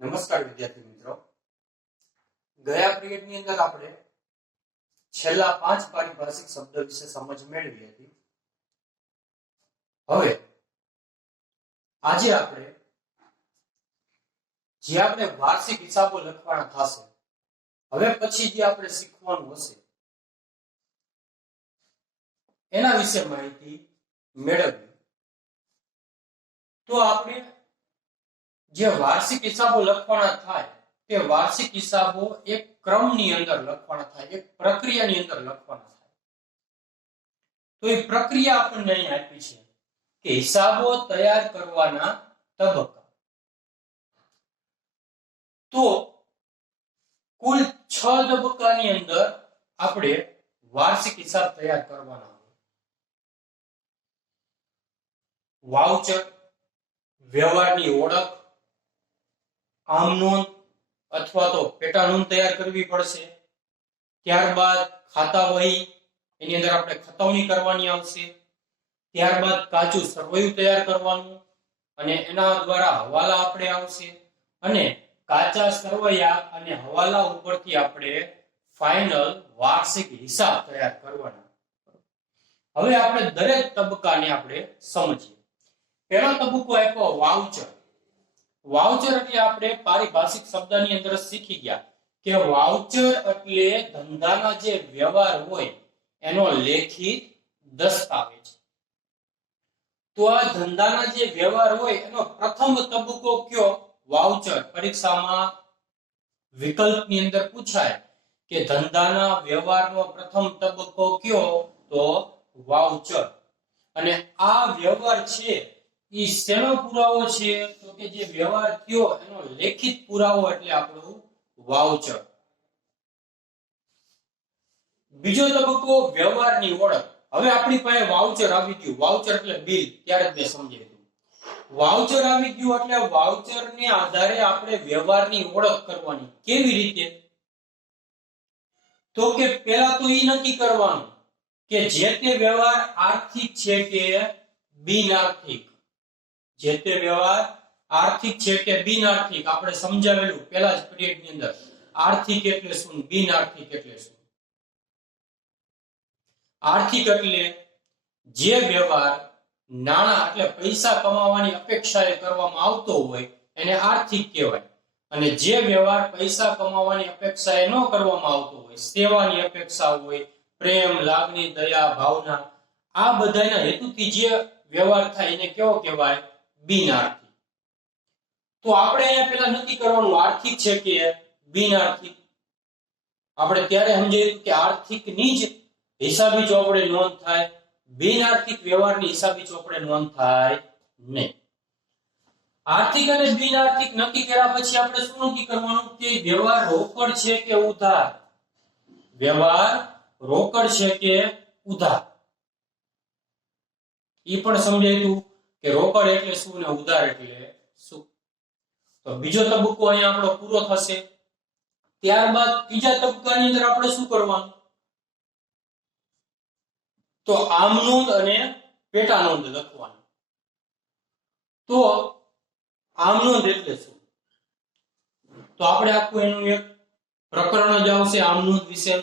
નમસ્કાર વિદ્યાર્થી મિત્રો, ગયા પીરિયડની અંદર આપણે છેલ્લા 5 પારિભાષિક શબ્દ વિશે સમજ મેળવી હતી. હવે આજે આપણે વાર્ષિક હિસાબો લખવાના થશે. હવે પછી જે આપણે શીખવાનું હશે એના વિશે માહિતી મેળવવી. તો આપણે જે વાર્ષિક હિસાબો લખવાના થાય તે વાર્ષિક હિસાબો એક ક્રમની અંદર લખવાના થાય, એક પ્રક્રિયાની અંદર લખવાના થાય. તો એ પ્રક્રિયા આપણને અહીં આપી છે કે હિસાબો તૈયાર કરવાના તબક્કા. તો કુલ 6 તબક્કાની અંદર આપણે વાર્ષિક હિસાબ તૈયાર કરવાના હોય. વાઉચર, વ્યવહારની ઓળખ, આમ નોંધ અથવા તો પેટા નોંધ તૈયાર કરવી પડશે. ત્યારબાદ ખાતા વહી, એની અંદર આપણે ખતવણી કરવાની આવશે. ત્યારબાદ કાચું સરવૈયું તૈયાર કરવાનું અને એના દ્વારા હવાલા આપણે આવશે અને કાચા સરવૈયા અને હવાલા ઉપરથી આપણે ફાઇનલ વાર્ષિક હિસાબ તૈયાર કરવાના. હવે આપણે દરેક તબક્કાને આપણે સમજીએ. પહેલો તબક્કો આપ્યો વાઉચર. વાઉચર એટલે આપણે પારિભાષિક શબ્દની અંદર શીખી ગયા કે વાઉચર એટલે ધંધાના જે વ્યવહાર હોય એનો લેખિત દસ્તાવેજ. તો આ ધંધાના જે વ્યવહાર હોય એનો પ્રથમ તબક્કો કયો? વાઉચર. પરીક્ષામાં વિકલ્પની અંદર પૂછાય કે ધંધાના વ્યવહારનો પ્રથમ તબક્કો કયો? તો વાઉચર. અને આ વ્યવહાર છે ઈ શેનો પુરાવો છે? તો કે જે વ્યવહાર થયો એનો લેખિત પુરાવો એટલે આપણું વાઉચર. બીજો તબક્કો વ્યવહારની ઓળખ. હવે આપણી પાસે વાઉચર આવી ગયું. વાઉચર એટલે બિલ. ત્યારે જ મેં સમજાવ્યું. વાઉચર આવી ગયું એટલે વાઉચરને આધારે આપણે વ્યવહારની ઓળખ કરવાની. કેવી રીતે? તો કે પહેલા તો ઈ નક્કી કરવાનું કે જે તે વ્યવહાર આર્થિક છે કે બિન આર્થિક. જે તે વ્યવહાર આર્થિક છે કે બિન આર્થિક. આપણે સમજાવેલું પહેલા જ પીરિયડની અંદર. આર્થિક એટલે શું, બિન આર્થિક એટલે શું? આર્થિક એટલે જે વ્યવહાર નાણાં એટલે પૈસા કમાવાની અપેક્ષાએ કરવામાં આવતો હોય એને આર્થિક કહેવાય. અને જે વ્યવહાર પૈસા કમાવાની અપેક્ષાએ ન કરવામાં આવતો હોય, સેવાની અપેક્ષા હોય, પ્રેમ, લાગણી, દયા, ભાવના, આ બધાના હેતુથી જે વ્યવહાર થાય એને કેવો કહેવાય? બિન આર્થિક. તો આપણે અહીંયા પેલા નક્કી કરવાનું આર્થિક છે કે બિન આર્થિક. આપણે ત્યારે સમજાયું કે આર્થિકની જ હિસાબી ચોપડે નોંધ થાય, બિન આર્થિક વ્યવહારની હિસાબી ચોપડે નોંધ થાય નહીં. આર્થિક અને બિન આર્થિક નક્કી કર્યા પછી આપણે શું નક્કી કરવાનું કે વ્યવહાર રોકડ છે કે ઉધાર? વ્યવહાર રોકડ છે કે ઉધાર? એ પણ સમજાયું કે રોકડ એટલે શું ને ઉધાર એટલે શું. તો બીજો તબક્કો અહીંયા આપણો પૂરો થશે. ત્યારબાદ ત્રીજા તબક્કાની અંદર આપણે શું કરવાનું? તો આમ નોંધ અને પેટા નોંધ લખવાની. તો આમ નોંધ એટલે શું? તો આપણે આખું એનું એક પ્રકરણ જ આવશે આમ નોંધ વિશે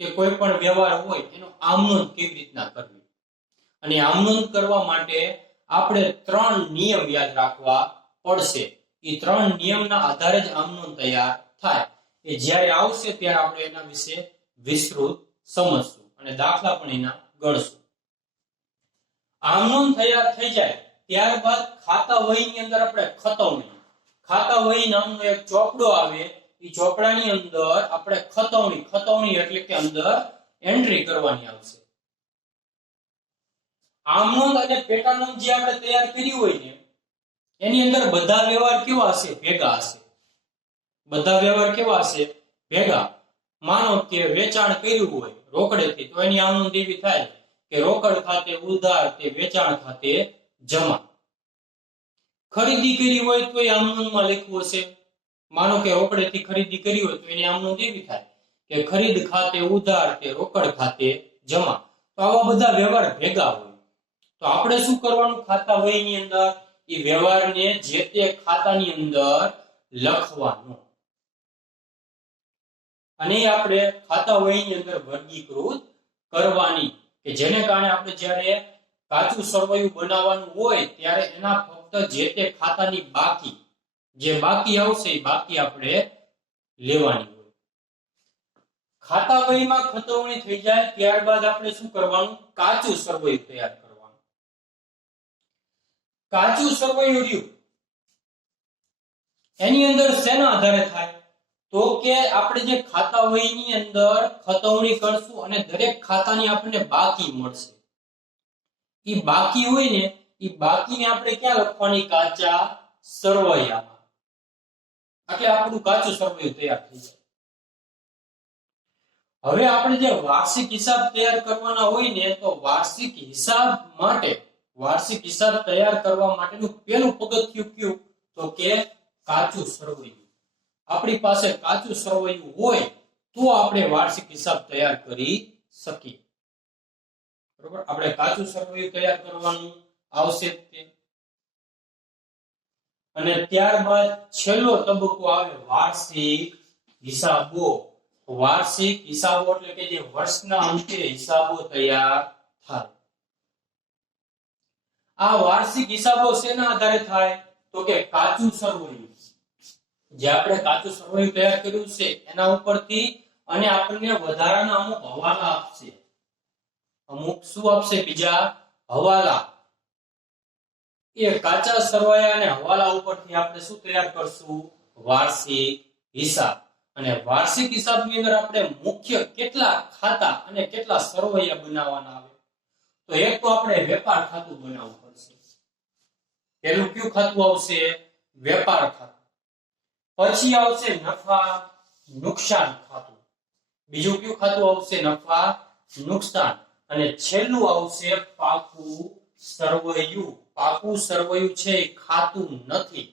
કે કોઈ પણ વ્યવહાર હોય એનો આમ નોંધ કેવી રીતના કરવી. અને આમ નોંધ કરવા માટે આપણે 3 નિયમ યાદ રાખવા પડશે. એ 3 નિયમના આધારે જ આમ નોંધ તૈયાર થાય. એ જ્યારે આવશે ત્યારે આપણે એના વિશે વિસ્તૃત સમજશું અને દાખલા પણ એના ગણશું. આમ નોંધ તૈયાર થઈ જાય ત્યારબાદ ખાતા વહીની અંદર આપણે ખતવણી. ખાતા વહી નામનો એક ચોપડો આવે. એ ચોપડાની અંદર આપણે ખતવણી એટલે કે અંદર એન્ટ્રી કરવાની આવશે. આમ નોંધ અને પેટા નોંધ જે આપણે તૈયાર કરી હોય ને એની અંદર બધા વ્યવહાર કેવા હશે? ભેગા હશે. બધા વ્યવહાર કેવા હશે? ભેગા. માનો કે વેચાણ કર્યું હોય રોકડેથી તો એની આમ નોંધ એવી થાય કે રોકડ ખાતે ઉધાર તે વેચાણ ખાતે જમા. ખરીદી કરી હોય તો આમ નોંધમાં લખવું હશે. માનો કે રોકડેથી ખરીદી કરી હોય તો એની આમ નોંધ એવી થાય કે ખરીદ ખાતે ઉધાર તે રોકડ ખાતે જમા. તો આવા બધા વ્યવહાર ભેગા હોય. તો આપણે શું કરવાનું? ખાતા વહીની અંદર એ વ્યવહારને જે તે ખાતાની અંદર લખવાનો. અને આપણે ખાતા વહીની અંદર વર્ગીકૃત કરવાની, કે જેને કારણે આપણે જ્યારે કાચું સરવૈયું બનાવવાનું હોય ત્યારે એના ફક્ત જે તે ખાતાની બાકી જે બાકી આવશે એ બાકી આપણે લેવાની હોય. ખાતા વહીમાં ખતવણી થઈ જાય ત્યારબાદ આપણે શું કરવાનું? કાચું સરવૈયું તૈયાર કરવાનું. કાચું સરવૈયું રહ્યું એની અંદર શેના આધારે થાય? તો કે આપણે જે ખાતા વહીની અંદર ખતવણી કરશું અને દરેક ખાતાની આપણને બાકી મળશે. એ બાકી હોય ને એ બાકીને આપણે ક્યાં લખવાની? કાચા સરવૈયામાં. એટલે આપણું કાચું સરવૈયું તૈયાર થઈ જાય. હવે આપણે જે વાર્ષિક હિસાબ તૈયાર કરવાના હોય ને, તો વાર્ષિક હિસાબ તૈયાર કરવા માટેનું પહેલું પગથિયું કયું? તો કે કાચું સરવૈયું. આપણી પાસે કાચું સરવૈયું હોય તો આપણે વાર્ષિક હિસાબ તૈયાર કરી શકીએ. બરોબર? આપણે કાચું સરવૈયું તૈયાર કરવાનું આવશે તે. અને ત્યારબાદ છેલ્લો તબક્કો આવે વાર્ષિક હિસાબો. વાર્ષિક હિસાબો એટલે કે જે વર્ષના અંતે હિસાબો તૈયાર થાય. આ વાર્ષિક હિસાબો શેના આધારે થાય? તો કે કાચું સરવૈયું, જે આપણે કાચું સરવૈયું તૈયાર કર્યું છે એના ઉપરથી, અને આપણને વધારાના અમુક હવાલા આપશે. અમુક શું આપશે? બીજા હવાલા. એ કાચા સરવૈયા અને હવાલા ઉપરથી આપણે શું તૈયાર કરશું? વાર્ષિક હિસાબ. અને વાર્ષિક હિસાબની અંદર આપણે મુખ્ય કેટલા ખાતા અને કેટલા સરવૈયા બનાવવાના આવે? તો એક તો આપણે વેપાર ખાતું બનાવવું પડશે. પહેલું કયું ખાતું આવશે? વેપાર ખાતું. પછી આવશે નફા નુકસાન ખાતું. બીજું કયું ખાતું આવશે? નફા નુકસાન. અને છેલ્લું આવશે પાકું સરવૈયું. પાકું સરવૈયું છે એ ખાતું નથી.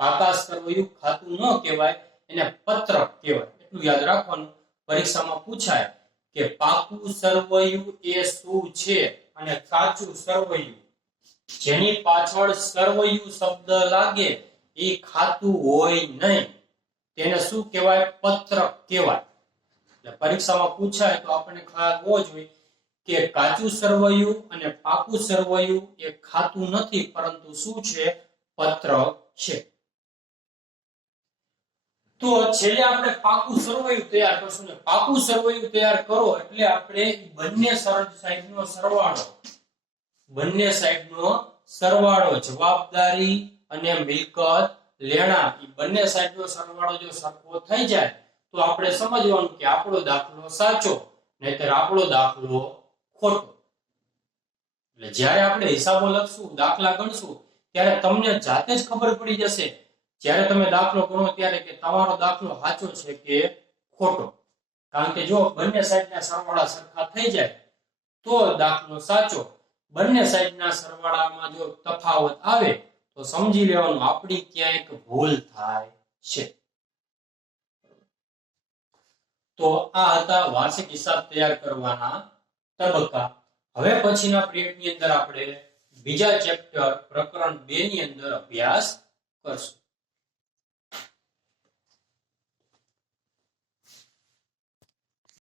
પાકા સરવૈયું ખાતું ન કહેવાય, એને પત્રક કહેવાય. એટલું યાદ રાખવાનું. પરીક્ષામાં પૂછાય કે પાકું સરવૈયું એ શું છે, અને કાચું સરવૈયું જેની પાછળ સરવૈયું શબ્દ લાગે એ ખાતું હોય નહીં, તેને શું કહેવાય? પત્રક કહેવાય. એટલે પરીક્ષામાં પૂછાય તો આપણને ખ્યાલ હોવો જોઈએ કે કાચું સરવૈયું અને પાકું સરવૈયું એ ખાતું નથી, પરંતુ શું છે? પત્રક છે. તો છેલ્લે આપણે પાકું સરવૈયું તૈયાર કરશું. ને પાકું સરવૈયું તૈયાર કરો એટલે આપણે બંને સાઈડનો સરવાળો, જવાબદારી અને મિલકત લેણા, એ બંને સાઈડનો સરવાળો જો સરખો થઈ જાય તો આપણે સમજવાનું કે આપણો દાખલો સાચો, નહીતર આપણો દાખલો ખોટો. એટલે જ્યારે આપણે હિસાબો લખશું, દાખલા ગણશું, ત્યારે તમને જાતે જ ખબર પડી જશે જ્યારે તમે દાખલો ગણો ત્યારે કે તમારો દાખલો સાચો છે કે ખોટો. કારણ કે જો બંને સાઈડના સરવાળા સરખા થઈ જાય તો દાખલો સાચો. બંને સાઈડના સરવાળામાં જો તફાવત આવે તો સમજી લેવાનું આપણી ક્યાંક ભૂલ થાય છે. તો આ હતા વાર્ષિક હિસાબ તૈયાર કરવાના તબક્કા. હવે પછીના પીરિયડની અંદર આપણે બીજા ચેપ્ટર પ્રકરણ 2 ની અંદર અભ્યાસ કરશું.